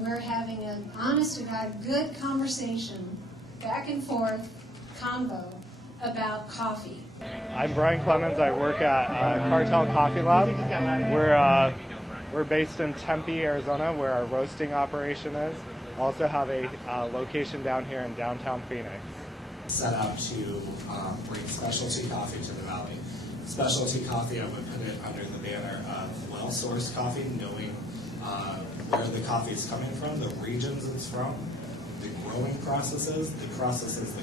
We're having an honest to God good conversation, back and forth convo about coffee. I'm Brian Clemens. I work at Cartel Coffee Lab. We're based in Tempe, Arizona, where our roasting operation is. Also have a location down here in downtown Phoenix. Set up to bring specialty coffee to the valley. Specialty coffee, I would put it under the banner of well-sourced coffee, knowing where the coffee is coming from, the regions it's from, the growing processes, the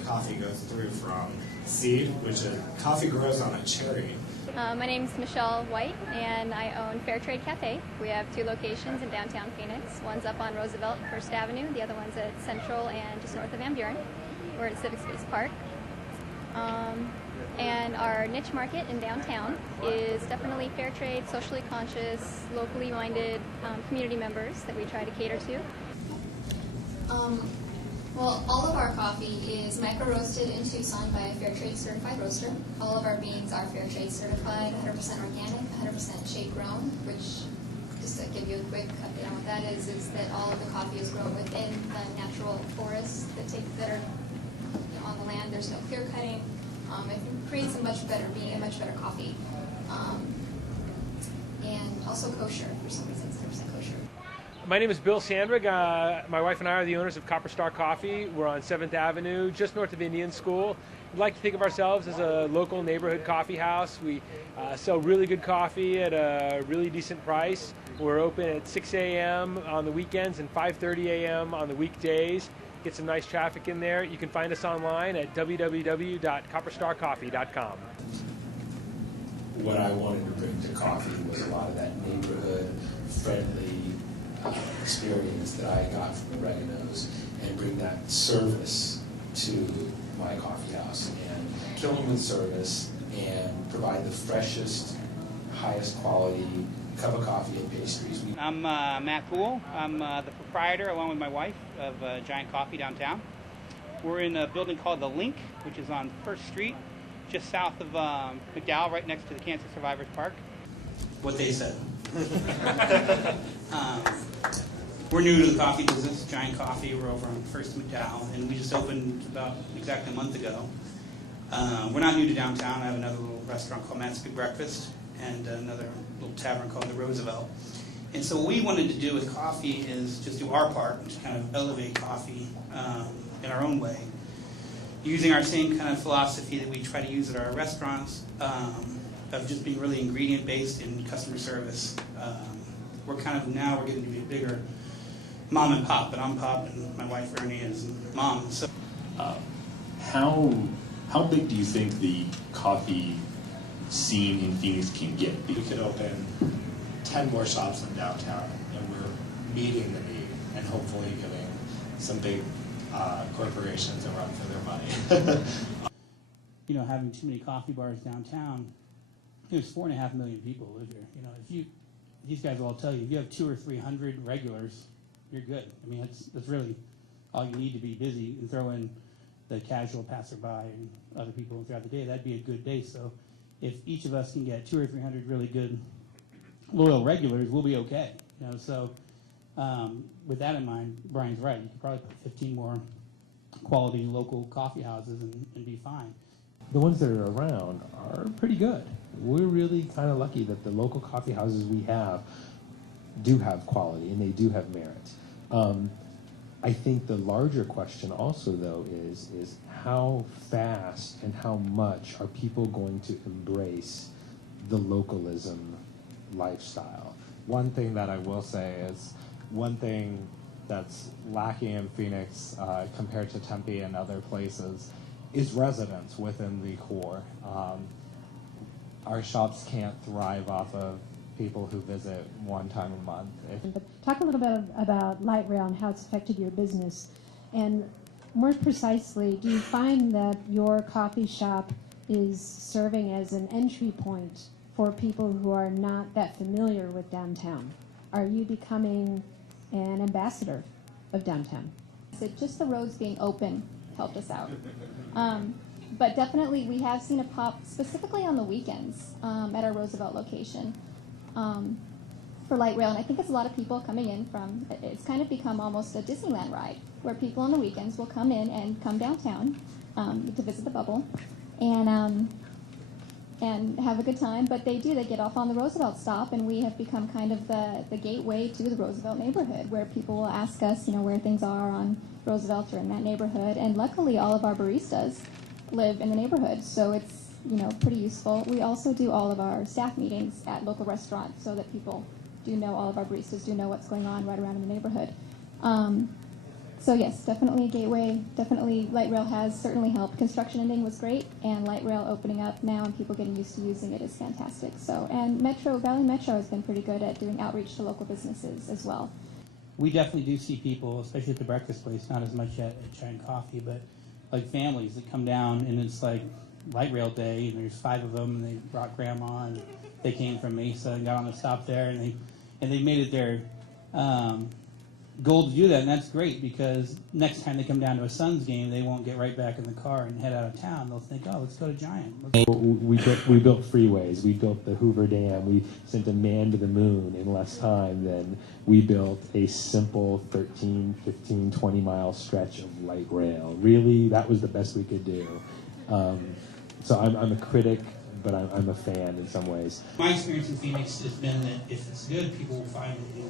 coffee goes through from seed, which is coffee grows on a cherry. My name is Michelle White, and I own Fairtrade Cafe. We have 2 locations in downtown Phoenix. One's up on Roosevelt and First Avenue. The other one's at Central and just north of Van Buren. We're at Civic Space Park. And our niche market in downtown is definitely fair trade, socially conscious, locally minded community members that we try to cater to. Well, all of our coffee is micro-roasted in Tucson by a fair trade certified roaster. All of our beans are fair trade certified, 100% organic, 100% shade grown, which, just to give you a quick update on what that is that all of the coffee is grown within the natural forests that are on the land. There's no clear cutting. It creates a much better bean, a much better coffee. And also kosher, for some reason it's 100% kosher. My name is Bill Sandrig. My wife and I are the owners of Copper Star Coffee. We're on 7th Avenue, just north of Indian School. We like to think of ourselves as a local neighborhood coffee house. We sell really good coffee at a really decent price. We're open at 6 a.m. on the weekends and 5:30 a.m. on the weekdays. Get some nice traffic in there. You can find us online at www.copperstarcoffee.com. What I wanted to bring to coffee was a lot of that neighborhood friendly experience that I got from Oregano's, and bring that service to my coffee house and kill them with service and provide the freshest, highest quality cup of coffee and pastries. I'm Matt Poole. I'm the proprietor, along with my wife, of Giant Coffee downtown. We're in a building called The Link, which is on 1st Street, just south of McDowell, right next to the Cancer Survivors Park. What they said. We're new to the coffee business, Giant Coffee. We're over on 1st McDowell, and we just opened about exactly a month ago. We're not new to downtown. I have another little restaurant called Matt's Big Breakfast and another little tavern called the Roosevelt. And so what we wanted to do with coffee is just do our part to kind of elevate coffee in our own way, using our same kind of philosophy that we try to use at our restaurants, of just being really ingredient-based in customer service. We're getting to be a bigger mom and pop, but I'm pop and my wife Ernie is mom. So, how big do you think the coffee scene in Phoenix can get? We could open 10 more shops in downtown, and we're meeting the need and hopefully giving some big corporations a run for their money. Having too many coffee bars downtown, there's 4.5 million people live here. These guys will all tell you, if you have 200 or 300 regulars, you're good. I mean, that's really all you need to be busy, and throw in the casual passerby and other people throughout the day. That'd be a good day. So if each of us can get 200 or 300 really good, loyal regulars, we'll be okay. So with that in mind, Brian's right. You could probably put 15 more quality local coffee houses and be fine. The ones that are around are pretty good. We're really kind of lucky that the local coffee houses we have do have quality and they do have merit. I think the larger question also, though, is how fast and how much are people going to embrace the localism lifestyle? One thing that I will say is one thing that's lacking in Phoenix compared to Tempe and other places is residents within the core. Our shops can't thrive off of people who visit one time a month. But talk a little bit about light rail and how it's affected your business. And more precisely, do you find that your coffee shop is serving as an entry point for people who are not that familiar with downtown? Are you becoming an ambassador of downtown? So just the roads being open helped us out. But definitely we have seen a pop, specifically on the weekends, at our Roosevelt location. for light rail, and I think it's a lot of people coming in from, it's kind of become almost a Disneyland ride, where people on the weekends will come in and come downtown to visit the bubble and have a good time, but they get off on the Roosevelt stop, and we have become kind of the gateway to the Roosevelt neighborhood, where people will ask us, where things are on Roosevelt or in that neighborhood, and luckily all of our baristas live in the neighborhood, so it's pretty useful. We also do all of our staff meetings at local restaurants so that people do know, all of our baristas do know what's going on right around in the neighborhood. So yes, definitely a gateway. Definitely light rail has certainly helped. Construction ending was great, and light rail opening up now and people getting used to using it is fantastic. So, and Valley Metro has been pretty good at doing outreach to local businesses as well. We definitely do see people, especially at the breakfast place, not as much at Giant Coffee, but like families that come down, and it's like light rail day, and there's 5 of them, and they brought grandma, and they came from Mesa and got on a stop there, and they made it their goal to do that, and that's great, because next time they come down to a Suns game, they won't get right back in the car and head out of town. They'll think, oh, let's go to Giant. We built freeways. We built the Hoover Dam. We sent a man to the moon in less time than we built a simple 13, 15, 20-mile stretch of light rail. Really, that was the best we could do. So I'm a critic, but I'm a fan in some ways. My experience in Phoenix has been that if it's good, people will find it.